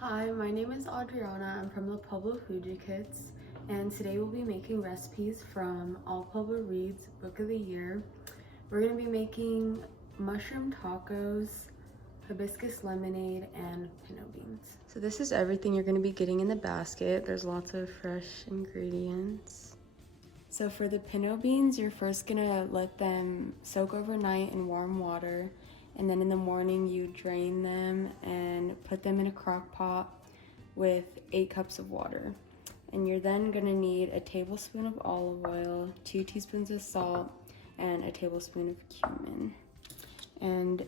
Hi, my name is Audriana. I'm from the Pueblo Fooducates, and today we'll be making recipes from All Pueblo Reads Book of the Year. We're going to be making mushroom tacos, hibiscus lemonade, and pinto beans. So this is everything you're going to be getting in the basket. There's lots of fresh ingredients. So for the pinto beans, you're first going to let them soak overnight in warm water. And then in the morning you drain them and put them in a crock pot with 8 cups of water. And you're then gonna need a tablespoon of olive oil, 2 teaspoons of salt, and a tablespoon of cumin. And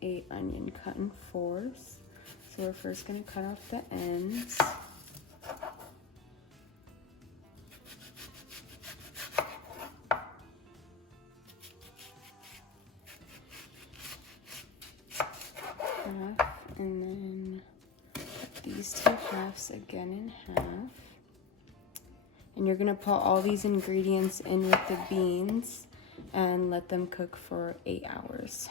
8 onion cut in fourths. So we're first gonna cut off the ends. And then cut these 2 halves again in half. And you're gonna put all these ingredients in with the beans and let them cook for 8 hours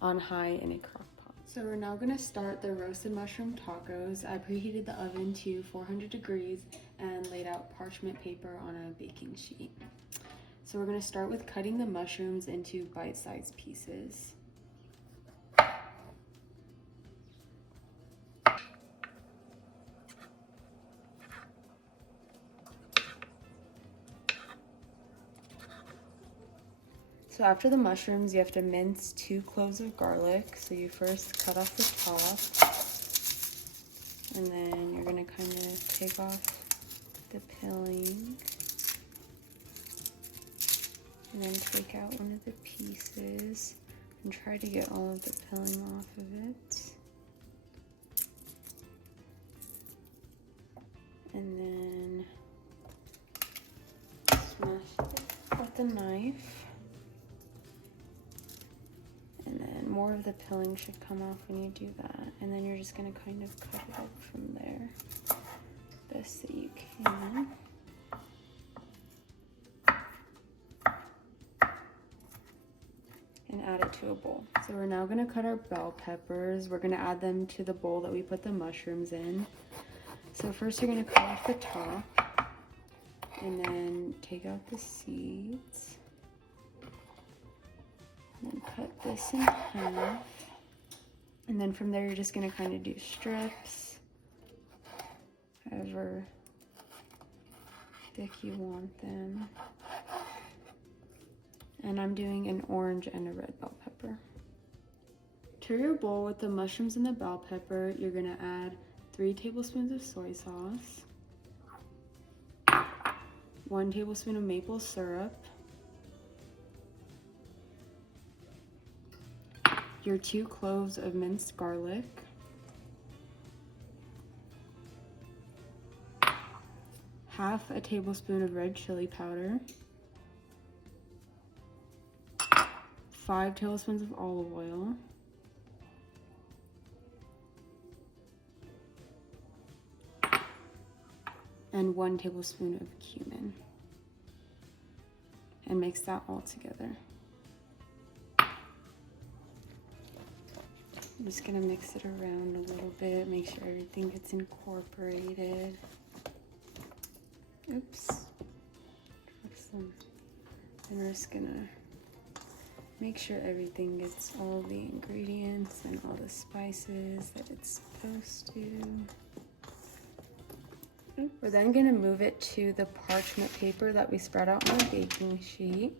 on high in a crock pot. So we're now gonna start the roasted mushroom tacos. I preheated the oven to 400 degrees and laid out parchment paper on a baking sheet. So we're gonna start with cutting the mushrooms into bite-sized pieces. So after the mushrooms, you have to mince 2 cloves of garlic. So you first cut off the top, and then you're gonna kind of take off the peeling, and then take out one of the pieces and try to get all of the peeling off of it. And then smash it with a knife. And then more of the peeling should come off when you do that. And then you're just gonna kind of cut it up from there, best that you can. And add it to a bowl. So we're now gonna cut our bell peppers. We're gonna add them to the bowl that we put the mushrooms in. So first you're gonna cut off the top and then take out the seeds. And then cut this in half. And then from there, you're just gonna kind of do strips, however thick you want them. And I'm doing an orange and a red bell pepper. To your bowl with the mushrooms and the bell pepper, you're gonna add 3 tablespoons of soy sauce, 1 tablespoon of maple syrup, your 2 cloves of minced garlic, half a tablespoon of red chili powder, 5 tablespoons of olive oil, and 1 tablespoon of cumin. And mix that all together. I'm just gonna mix it around a little bit, make sure everything gets incorporated. Oops. And we're just gonna make sure everything gets all the ingredients and all the spices that it's supposed to. We're then gonna move it to the parchment paper that we spread out on a baking sheet.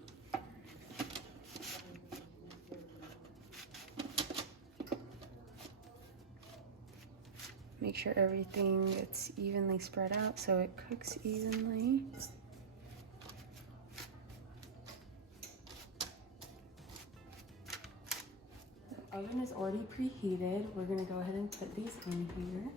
Make sure everything gets evenly spread out so it cooks evenly. The oven is already preheated. We're gonna go ahead and put these in here.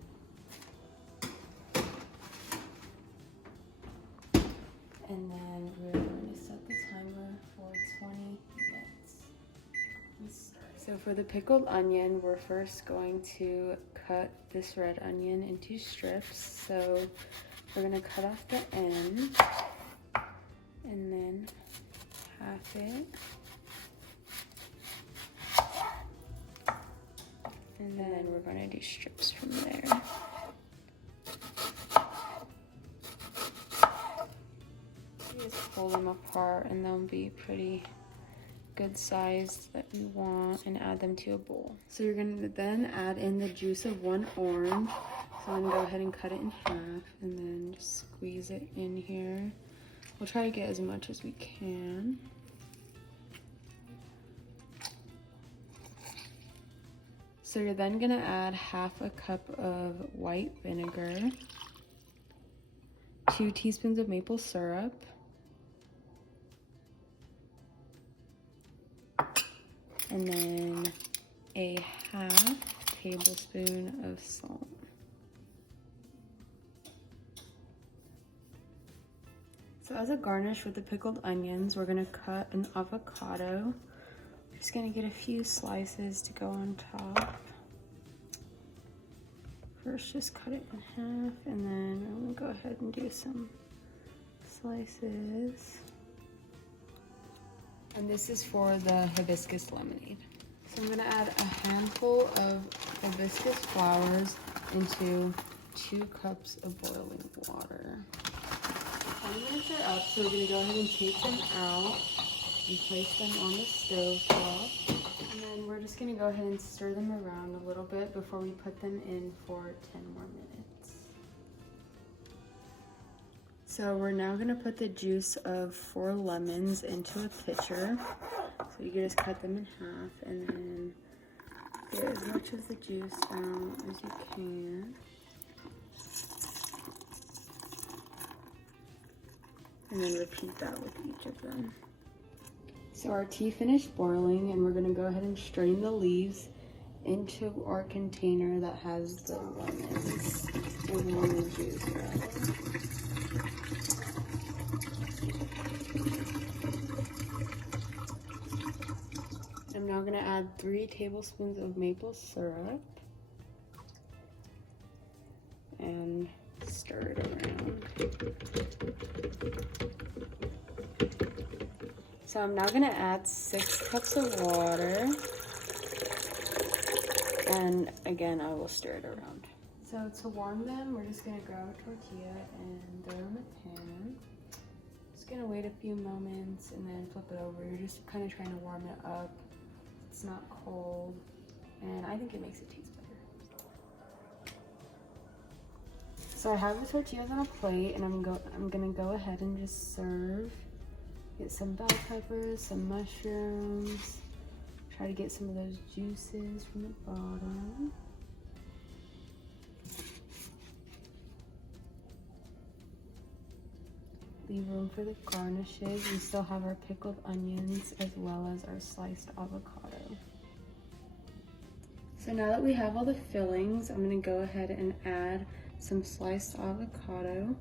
And then we're going to set the timer for 20 minutes. So for the pickled onion, we're first going to cut this red onion into strips. So we're gonna cut off the end and then half it. And And then we're gonna do strips from there. You just pull them apart and they'll be pretty good size that you want, and add them to a bowl. So you're gonna then add in the juice of 1 orange. So I'm gonna go ahead and cut it in half and then just squeeze it in here. We'll try to get as much as we can. So you're then gonna add half a cup of white vinegar, 2 teaspoons of maple syrup, and then a half tablespoon of salt. So as a garnish with the pickled onions, we're gonna cut an avocado. I'm just gonna get a few slices to go on top. First, just cut it in half, and then I'm gonna go ahead and do some slices. And this is for the hibiscus lemonade. So I'm gonna add a handful of hibiscus flowers into 2 cups of boiling water. 20 minutes are up, so we're gonna go ahead and take them out and place them on the stove top. And then we're just gonna go ahead and stir them around a little bit before we put them in for 10 more minutes. So we're now gonna put the juice of 4 lemons into a pitcher. So you can just cut them in half and then get as much of the juice out as you can. And then repeat that with each of them. So our tea finished boiling, and we're gonna go ahead and strain the leaves into our container that has the lemons and lemon juice. I'm now gonna add 3 tablespoons of maple syrup and stir it around. So I'm now gonna add 6 cups of water, and again I will stir it around. So to warm them, we're just gonna grab a tortilla and throw it in the pan. Just gonna wait a few moments and then flip it over. You're just kind of trying to warm it up. It's not cold, and I think it makes it taste better. So I have the tortillas on a plate, and I'm gonna go ahead and just serve. Get some bell peppers, some mushrooms. Try to get some of those juices from the bottom. Leave room for the garnishes. We still have our pickled onions as well as our sliced avocado. So now that we have all the fillings, I'm gonna go ahead and add some sliced avocado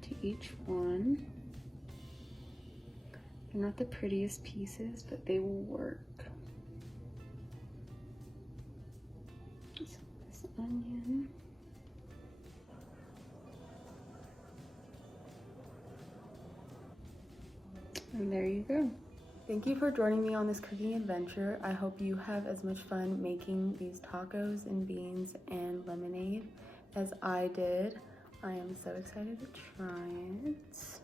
to each one. They're not the prettiest pieces, but they will work. So this onion. And there you go. Thank you for joining me on this cooking adventure. I hope you have as much fun making these tacos and beans and lemonade as I did. I am so excited to try it.